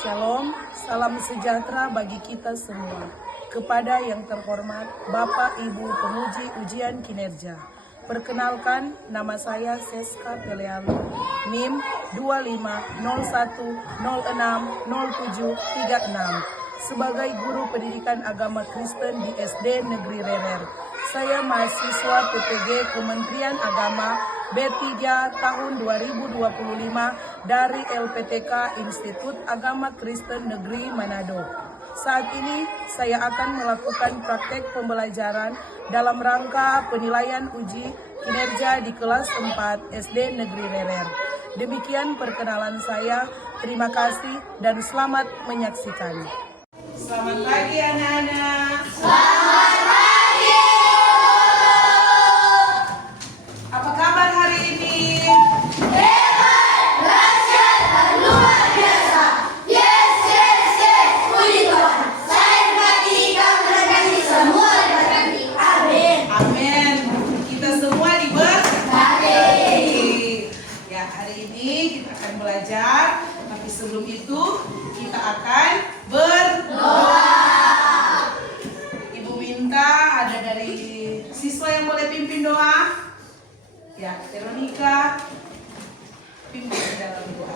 Shalom, salam sejahtera bagi kita semua. Kepada yang terhormat Bapak Ibu penguji ujian kinerja. Perkenalkan, nama saya Seska Pelealu, NIM 2501060736. Sebagai guru pendidikan agama Kristen di SD Negeri Rerer. Saya mahasiswa PPG Kementerian Agama B3 tahun 2025 dari LPTK Institut Agama Kristen Negeri Manado. Saat ini saya akan melakukan praktek pembelajaran dalam rangka penilaian uji kinerja di kelas 4 SD Negeri Rerer. Demikian perkenalan saya. Terima kasih dan selamat menyaksikan. Selamat pagi anak-anak. Selamat pagi. Apa kabar hari ini? Hebat, dahsyat, dan luar biasa. Yes, puji Tuhan. Saya berkati, kamu berkati, semua berkati. Amin. Amin. Kita semua diberkati. Ya, hari ini kita akan belajar, tapi sebelum itu kita akan berdoa. Ibu minta ada dari siswa yang boleh pimpin doa. Ya, Veronica pimpin dalam doa.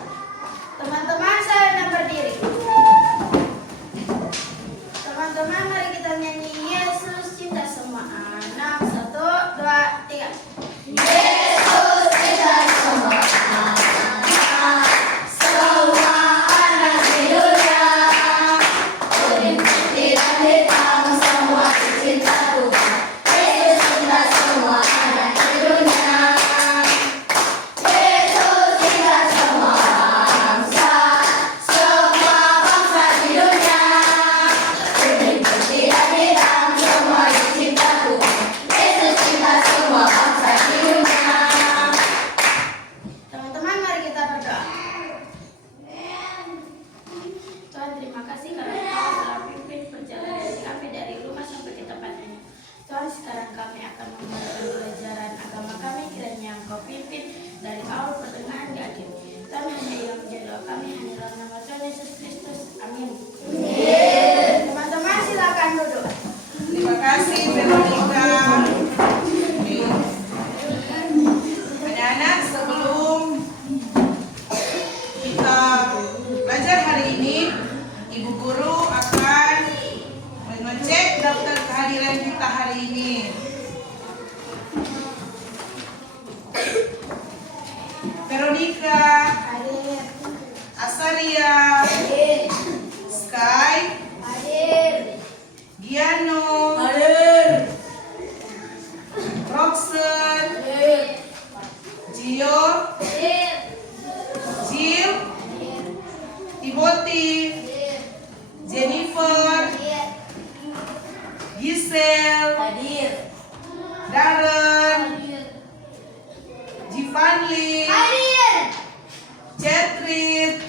Teman-teman, saya hendak berdiri. Teman-teman, mari kita nyanyi Yesus cinta semua anak. 1, 2, 3. Yesus cinta semua anak. Semua anak di dunia. Berintik dan hitam semua dicinta Tuhan. Yesus cinta semua anak di dunia. Yesus cinta semua bangsa. Semua bangsa di dunia. Berintik dan hitam semua dicinta Tuhan. Yesus cinta semua bangsa di dunia. Teman-teman, mari kita berdoa. Tuhan, terima kasih karena Engkau telah pimpin perjalanan kami dari rumah sampai ke tempat ini. Tuhan, sekarang kami akan memulai pelajaran agama kami, kiranya Engkau pimpin dari awal pertengahan ke akhir. Tuhan, hanya yang menjadi doa kami hanya dalam nama Tuhan Yesus Kristus. Amin. Teman-teman, silakan duduk. Terima kasih Veronica. Anak-anak, sebelum kita belajar hari ini, Ibu Guru akan mengecek daftar kehadiran kita hari ini. Veronica, Hadir. Asaria, Hadir. Sky, Hadir. Giano, Hadir. Roxen, Hadir. Gio, Hadir. Jill, Timothy, Jennifer, Giselle, Hadir. Darren, Jivanli, Hadir. Cetrit,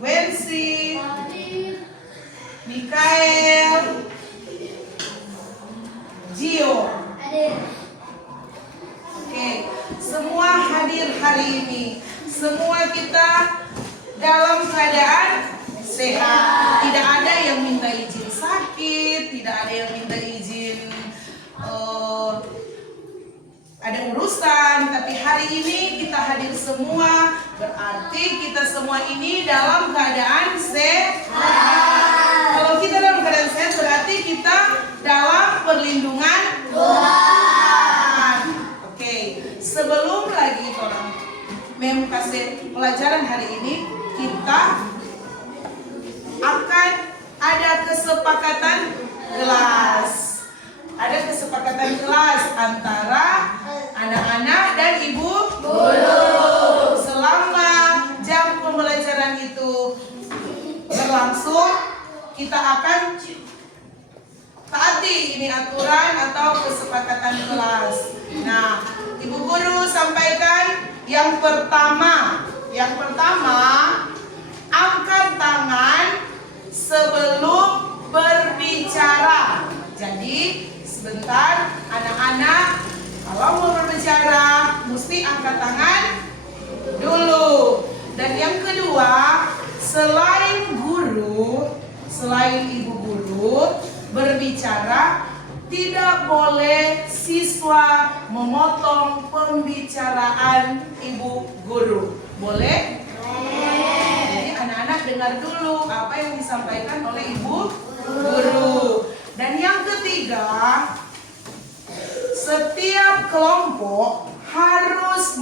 Wensi, Hadir. Mikael, Gio. Hadir. Oke, semua hadir hari ini. Semua kita dalam keadaan sehat. Tidak ada yang minta izin sakit, tidak ada yang minta izin ada urusan. Tapi hari ini kita hadir semua, berarti kita semua ini dalam keadaan sehat. Kalau kita dalam keadaan sehat, berarti kita dalam perlindungan Tuhan. Oke, sebelum lagi orang kasih pelajaran hari ini, kita akan ada kesepakatan kelas. Ada kesepakatan kelas antara anak-anak dan ibu guru. Selama jam pembelajaran itu berlangsung, kita akan taati ini aturan atau kesepakatan kelas. Nah, ibu guru sampaikan yang pertama, angkat tangan sebelum berbicara. Jadi sebentar anak-anak, kalau mau berbicara mesti angkat tangan dulu. Dan yang kedua, selain ibu guru berbicara, tidak boleh siswa memotong pembicaraan ibu guru. Boleh? Jadi anak-anak dengar dulu apa yang disampaikan oleh ibu guru. Dan yang ketiga, setiap kelompok harus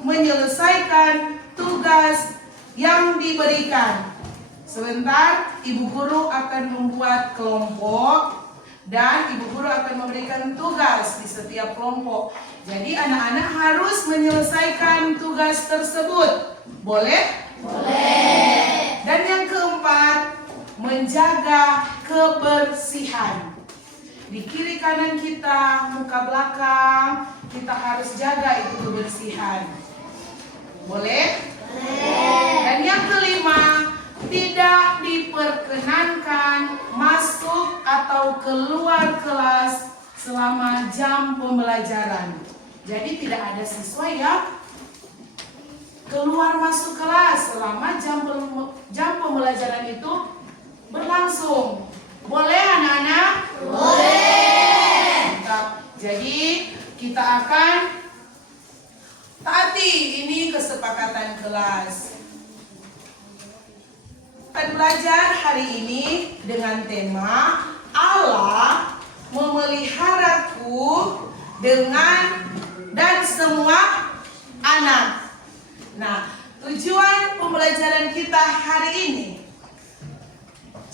menyelesaikan tugas yang diberikan. Sebentar, ibu guru akan membuat kelompok dan ibu guru akan memberikan tugas di setiap kelompok. Jadi anak-anak harus menyelesaikan tugas tersebut. Boleh? Boleh. Dan yang keempat, menjaga kebersihan. Di kiri kanan kita, muka belakang, kita harus jaga itu kebersihan. Boleh? Boleh. Dan yang kelima, tidak diperkenankan masuk atau keluar kelas selama jam pembelajaran. Jadi tidak ada siswa yang keluar masuk kelas selama jam pembelajaran itu berlangsung. Boleh anak-anak? Boleh. Jadi kita akan taati ini kesepakatan kelas. Akan belajar hari ini dengan tema Allah memeliharaku dan semua anak. Nah, tujuan pembelajaran kita hari ini,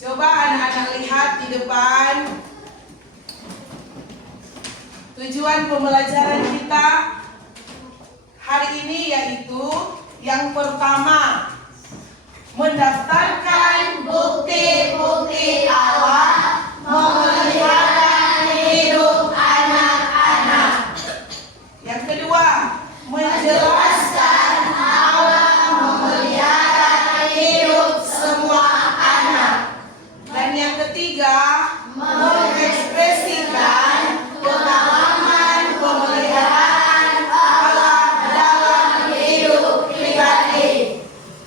coba anak-anak lihat di depan. Tujuan pembelajaran kita hari ini yaitu yang pertama, mendaftarkan bukti-bukti Allah memelihara hidup anak-anak. Yang kedua, menjelaskan Allah memelihara hidup semua anak. Dan yang ketiga, mengekspresikan pengalaman pemeliharaan Allah dalam hidup pribadi.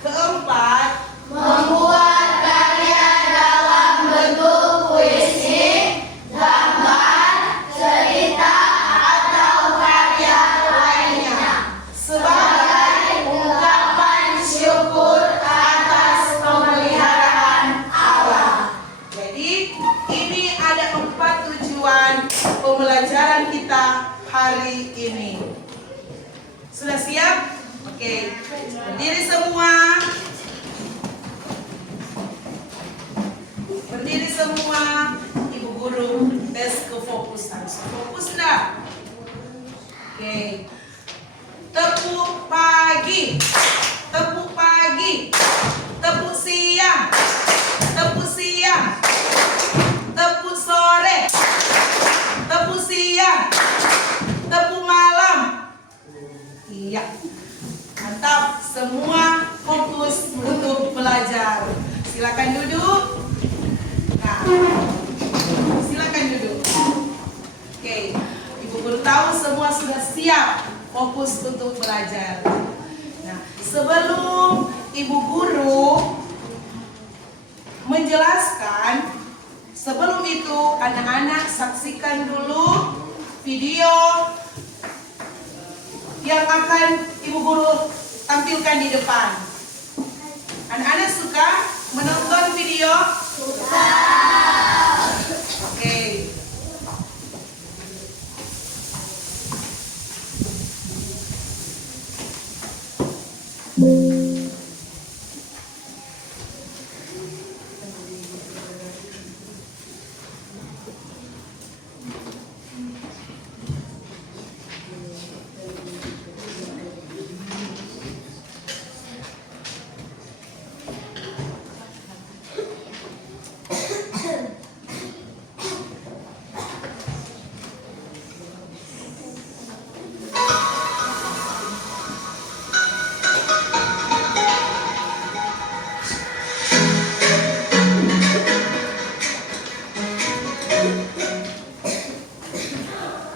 Keempat, membuat karya dalam bentuk puisi, gambar, cerita, atau karya lainnya sebagai ungkapan syukur atas pemeliharaan Allah. Jadi ini ada 4 tujuan pembelajaran kita hari ini. Sudah siap? Oke, berdiri semua. Berdiri semua. Ibu guru tes kefokusan. Fokus enggak? Oke. Tepuk pagi. Tepuk pagi. Tepuk siang. Tepuk siang. Tepuk sore. Tepuk siang. Tepuk malam. Iya. Mantap, semua fokus untuk belajar. Silakan duduk. Nah, silakan duduk. Oke, ibu guru tahu semua sudah siap fokus untuk belajar. Nah, sebelum ibu guru menjelaskan, sebelum itu anak-anak saksikan dulu video yang akan ibu guru tampilkan di depan. Anak-anak suka menonton video? Suka. Oke.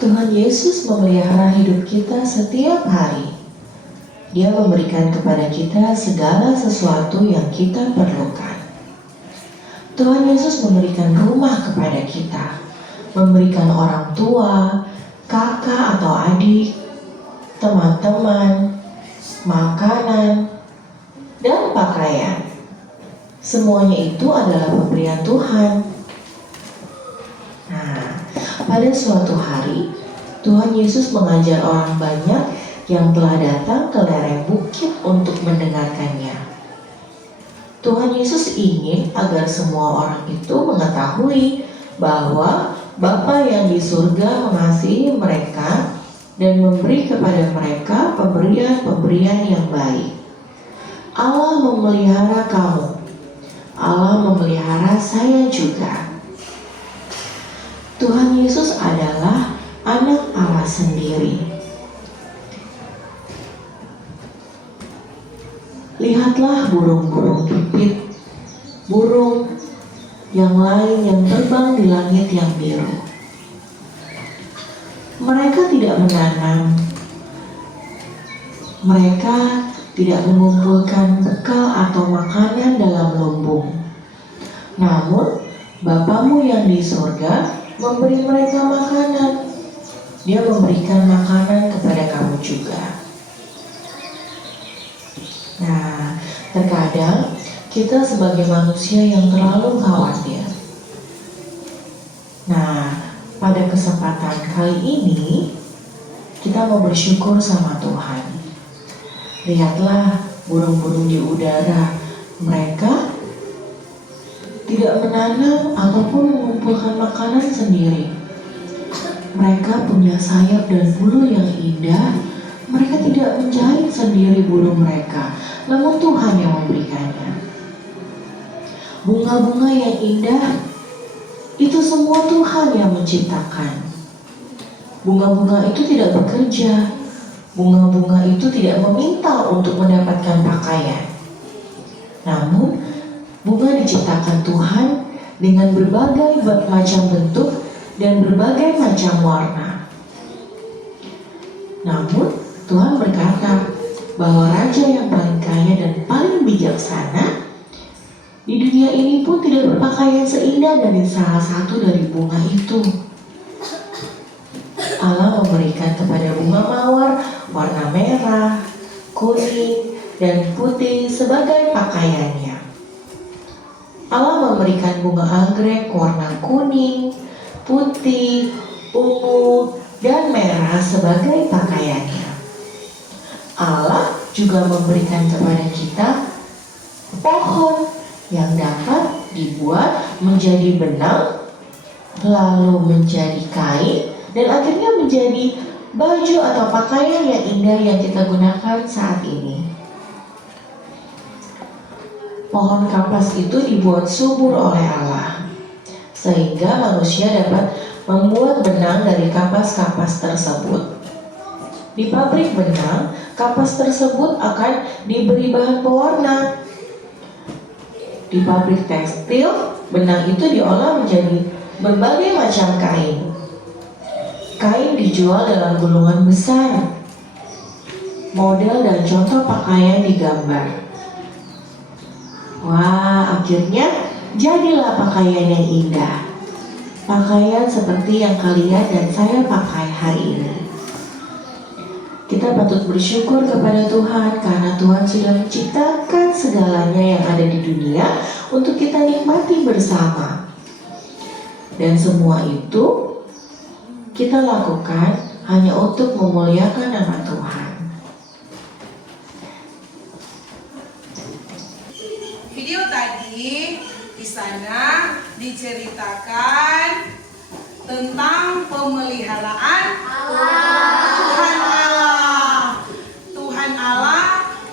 Tuhan Yesus memelihara hidup kita setiap hari. Dia memberikan kepada kita segala sesuatu yang kita perlukan. Tuhan Yesus memberikan rumah kepada kita, memberikan orang tua, kakak atau adik, teman-teman, makanan, dan pakaian. Semuanya itu adalah pemberian Tuhan. Nah, pada suatu hari, Tuhan Yesus mengajar orang banyak yang telah datang ke lereng bukit untuk mendengarkannya. Tuhan Yesus ingin agar semua orang itu mengetahui bahwa Bapa yang di surga mengasihi mereka dan memberi kepada mereka pemberian-pemberian yang baik. Allah memelihara kamu. Allah memelihara saya juga. Tuhan Yesus adalah anak Allah sendiri. Lihatlah burung-burung pipit, burung yang lain yang terbang di langit yang biru. Mereka tidak menanam, mereka tidak mengumpulkan bekal atau makanan dalam lumbung. Namun, Bapamu yang di surga memberi mereka makanan. Dia memberikan makanan kepada kamu juga. Nah, terkadang kita sebagai manusia yang terlalu khawatir. Nah, pada kesempatan kali ini kita mau bersyukur sama Tuhan. Lihatlah burung-burung di udara. Mereka tidak menanam ataupun mengumpulkan makanan sendiri. Mereka punya sayap dan bulu yang indah. Mereka tidak menjahit sendiri bulu mereka, namun Tuhan yang memberikannya. Bunga-bunga yang indah, itu semua Tuhan yang menciptakan. Bunga-bunga itu tidak bekerja. Bunga-bunga itu tidak meminta untuk mendapatkan pakaian. Namun, bunga diciptakan Tuhan dengan berbagai macam bentuk dan berbagai macam warna. Namun, Tuhan berkata bahwa raja yang paling kaya dan paling bijaksana di dunia ini pun tidak berpakaian seindah dari salah satu dari bunga itu. Allah memberikan kepada bunga mawar warna merah, kuning, dan putih sebagai pakaiannya. Allah memberikan bunga anggrek warna kuning, putih, ungu, dan merah sebagai pakaiannya. Allah juga memberikan kepada kita pohon yang dapat dibuat menjadi benang, lalu menjadi kain, dan akhirnya menjadi baju atau pakaian yang indah yang kita gunakan saat ini. Pohon kapas itu dibuat subur oleh Allah, sehingga manusia dapat membuat benang dari kapas-kapas tersebut. Di pabrik benang, kapas tersebut akan diberi bahan pewarna. Di pabrik tekstil, benang itu diolah menjadi berbagai macam kain. Kain dijual dalam gulungan besar. Model dan contoh pakaian digambar. Wah, akhirnya jadilah pakaian yang indah. Pakaian seperti yang kalian dan saya pakai hari ini. Kita patut bersyukur kepada Tuhan karena Tuhan sudah menciptakan segalanya yang ada di dunia untuk kita nikmati bersama. Dan semua itu kita lakukan hanya untuk memuliakan nama Tuhan. Video tadi di sana diceritakan tentang pemeliharaan Tuhan Allah. Tuhan Allah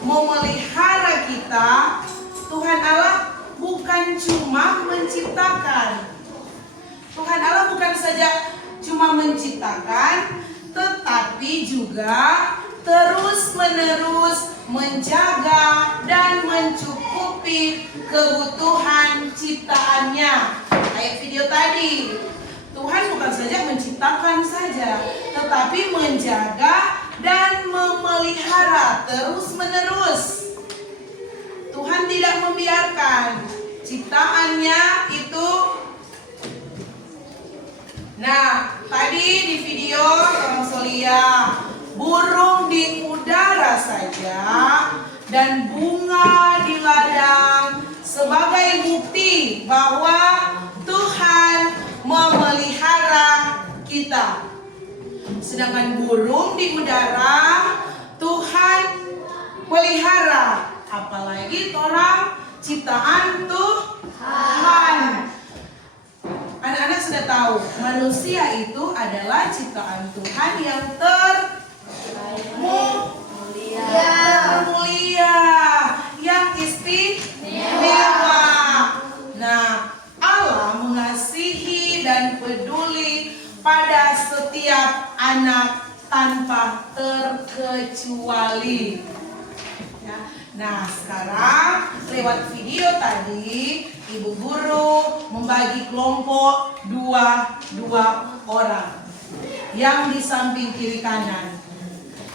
memelihara kita. Tuhan Allah bukan cuma menciptakan. Tuhan Allah bukan saja cuma menciptakan, tetapi juga terus-menerus menjaga dan mencukupi kebutuhan ciptaannya. Kayak video tadi, Tuhan bukan saja menciptakan saja, tetapi menjaga dan memelihara dipelihara terus-menerus. Tuhan tidak membiarkan ciptaannya itu. Nah, tadi di video Orang Solia, burung di udara saja dan bunga di ladang sebagai bukti bahwa Tuhan memelihara kita. Sedangkan burung di udara Tuhan pelihara, apalagi orang ciptaan Tuhan. Anak-anak sudah tahu, manusia itu adalah ciptaan Tuhan yang termulia, yang istimewa. Nah, Allah mengasihi dan peduli pada setiap anak tanpa terkecuali. Ya. Nah, sekarang lewat video tadi, Ibu Guru membagi kelompok dua orang. Yang di samping kiri kanan.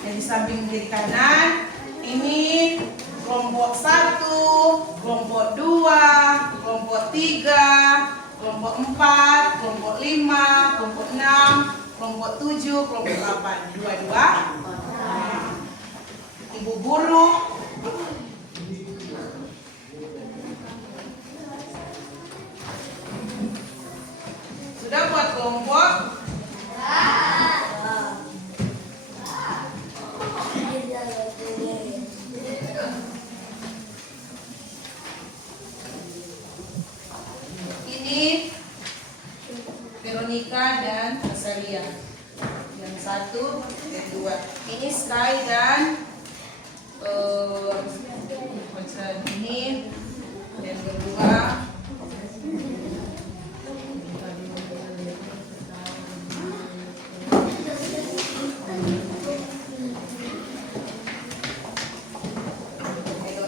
Yang di samping kiri kanan ini kelompok 1, kelompok 2, kelompok 3, kelompok 4, kelompok 5, kelompok 6, kelompok 7, kelompok 8. Dua-dua. Ibu Guru sudah buat kelompok? Ini Veronica dan Azalia. Yang satu, yang dua. Ini Sky dan ini yang kedua.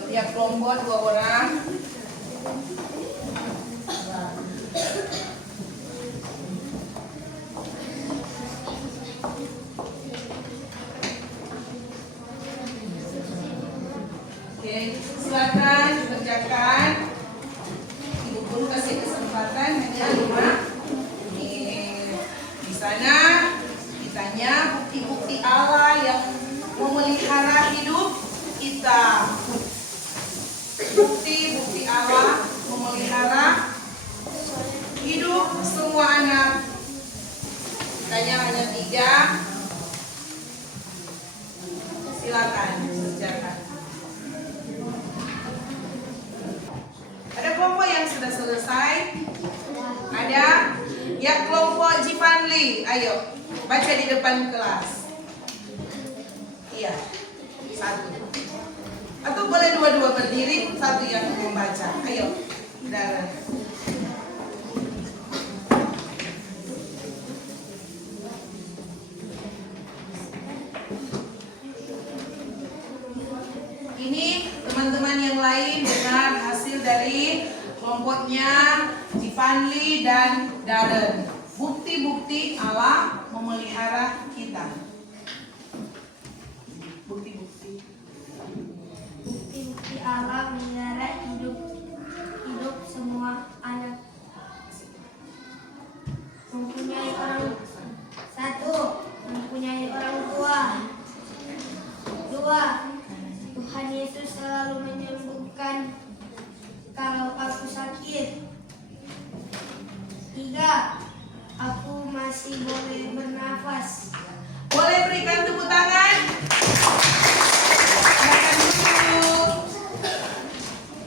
Tiap kelompok 2 orang. Oke, silakan kerjakan. Ibu Guru kasih kesempatan hanya 5. Di sana ditanya bukti-bukti Allah yang memelihara hidup kita. Bukti-bukti Allah memelihara hidup semua anak. Ditanya hanya 3. Silakan kerjakan. Ada kelompok yang sudah selesai? Ada? Ya, kelompok Jipanli. Ayo, baca di depan kelas. Iya, 1. Atau boleh dua-dua berdiri, satu yang membaca. Ayo, Dara. Ini teman-teman yang lain dengar hasil dari kelompoknya Jipanli dan Darren. Bukti-bukti Allah memelihara kita. Bukti-bukti. Bukti Allah memelihara hidup semua anak. Mempunyai orang 1, mempunyai orang tua. 2, Tuhan Yesus selalu menyembuhkan kalau aku sakit. 3, aku masih boleh bernafas. Boleh berikan tepuk tangan? Silakan dulu.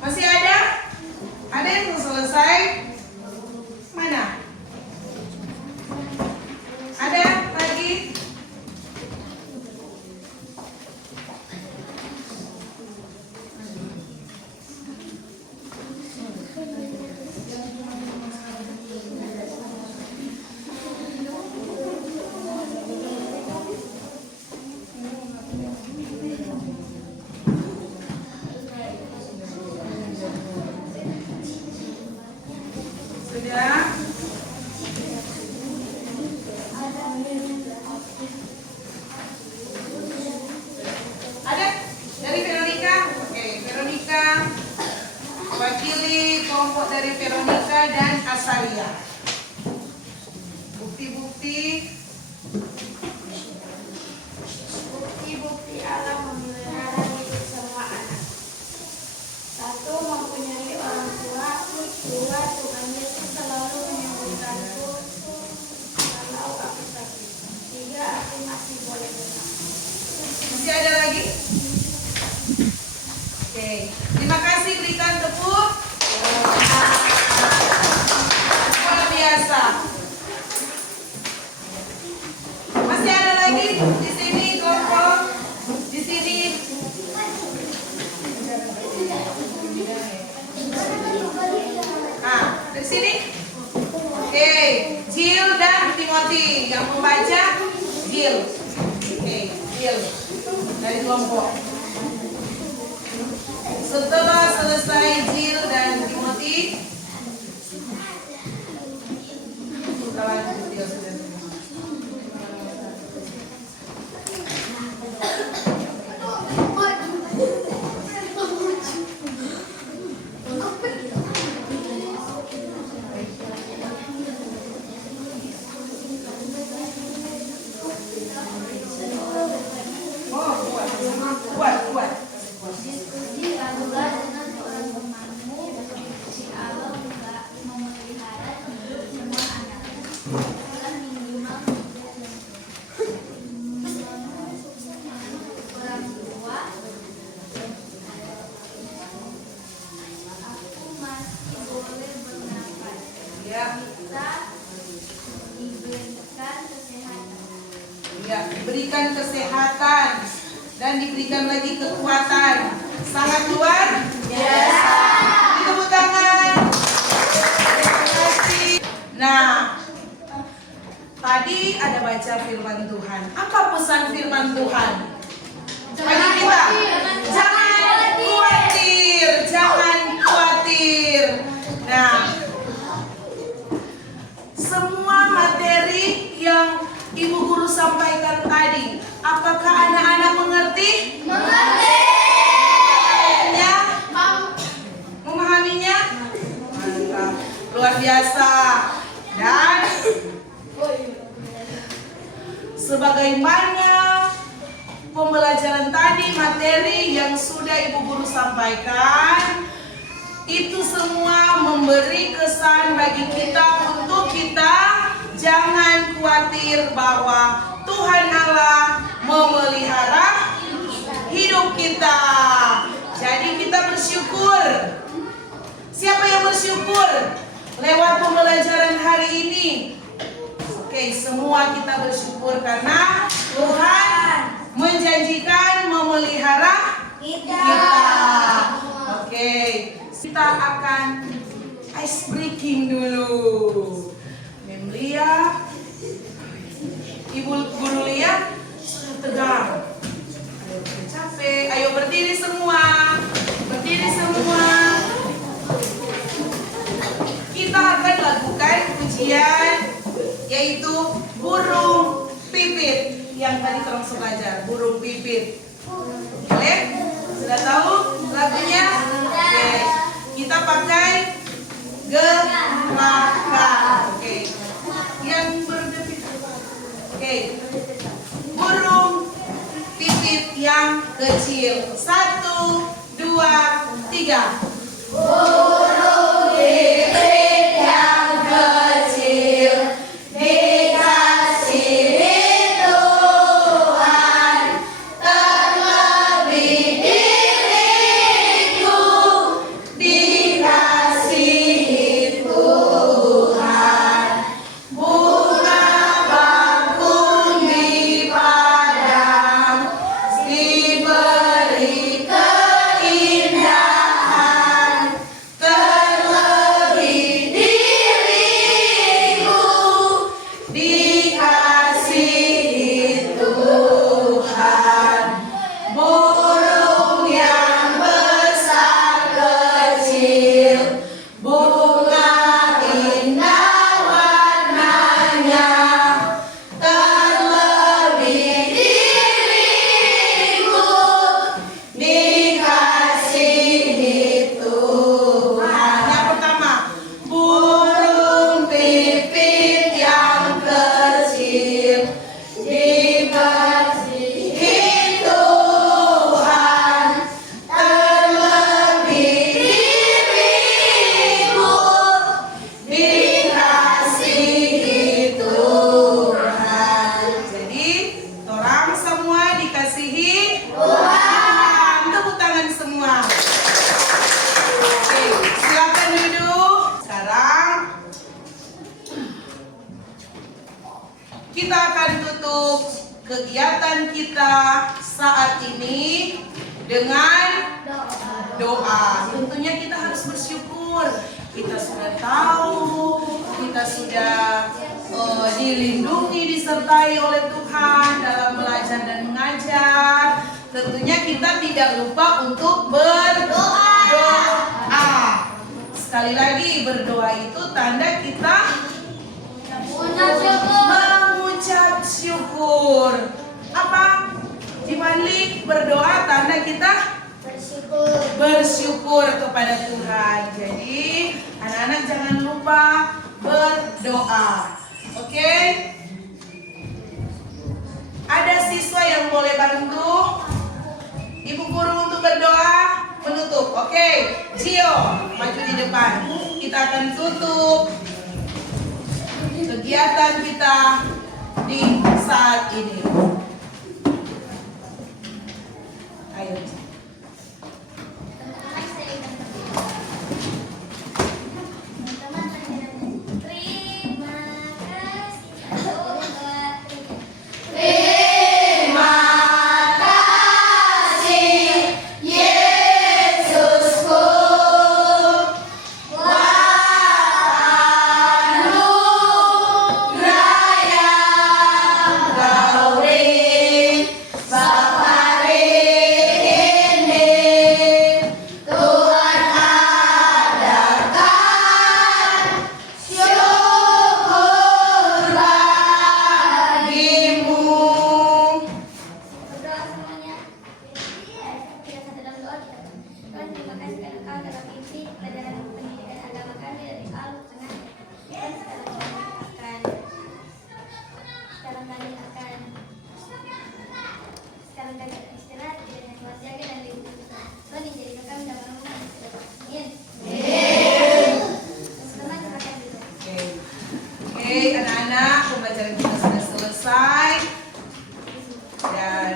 Masih ada? Ada yang belum selesai? Mana? Ada lagi? kelompok dari Veronica dan Asaria. Bukti-bukti Allah memelihara hidup semua anak. 1. Mempunyai orang tua. 2. Tuhan Yesus selalu menyembuhkanku kalau aku sakit. 3. Aku masih boleh berenang. Masih ada lagi? Oke, terima kasih, berikan tepuk. Luar biasa. Masih ada lagi di sini kelompok, di sini. Nah, dari sini. Oke, Jill dan Timothy yang membaca Jill. Oke, Jill dari kelompok. Setelah selesai Jill dan Timothy, kita lanjut ya sudah. Kuat. Diskusikanlah dengan teman-temanmu si Allah juga memelihara hidup semua anak. Bukan minimal orang tua. Aku masih boleh bernafas. Ya. Kita diberikan kesehatan. Ya, diberikan kesehatan dan diberikan lagi kekuatan. Sangat luar biasa. Tepuk tangan. Terima kasih. Nah, tadi ada baca firman Tuhan. Apa pesan firman Tuhan? Bagi kita, jangan khawatir. Nah, semua materi yang Ibu Guru sampaikan tadi, apakah anak-anak mengerti? Mengerti. Memahaminya? Mantap. Luar biasa. Dan sebagaimana pembelajaran tadi, materi yang sudah Ibu Guru sampaikan, itu semua memberi kesan bagi kita untuk kita jangan khawatir bahwa Tuhan Allah memelihara hidup kita. Jadi kita bersyukur. Siapa yang bersyukur lewat pembelajaran hari ini? Oke, semua kita bersyukur karena Tuhan menjanjikan memelihara kita. Oke, kita akan ice breaking dulu. Lia, Ibu Guru Lia sudah tegang. Ayo capek, ayo berdiri semua. Kita akan lakukan ujian yaitu burung pipit yang tadi terang belajar, burung pipit. Oke, sudah tahu lagunya? Oke, kita pakai gerakan. Oke. Yang berdepit. Oke. Burung pipit yang kecil. 1, 2, 3. Burung pipit yang kecil dikasih Tuhan, terlebih diriku dikasih Tuhan. Bunga bakung di padang diberi keindahan. kegiatan kita saat ini dengan doa. Tentunya kita harus bersyukur. Kita sudah tahu, kita sudah dilindungi, disertai oleh Tuhan dalam belajar dan mengajar. Tentunya kita tidak lupa untuk berdoa. Sekali lagi, berdoa itu tanda kita mengucap syukur. Apa? Dibalik berdoa tanda kita bersyukur kepada Tuhan. Jadi anak-anak jangan lupa berdoa. Oke? Ada siswa yang boleh bantu ibu guru untuk berdoa menutup. Oke? Gio, maju di depan. Kita akan tutup kegiatan kita di saat ini. Ayo. Anak-anak, pembelajaran kita sudah selesai. Dan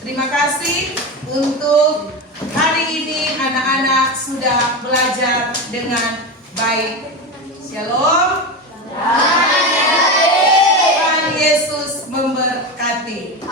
terima kasih untuk hari ini anak-anak sudah belajar dengan baik. Shalom. Tuhan Yesus memberkati.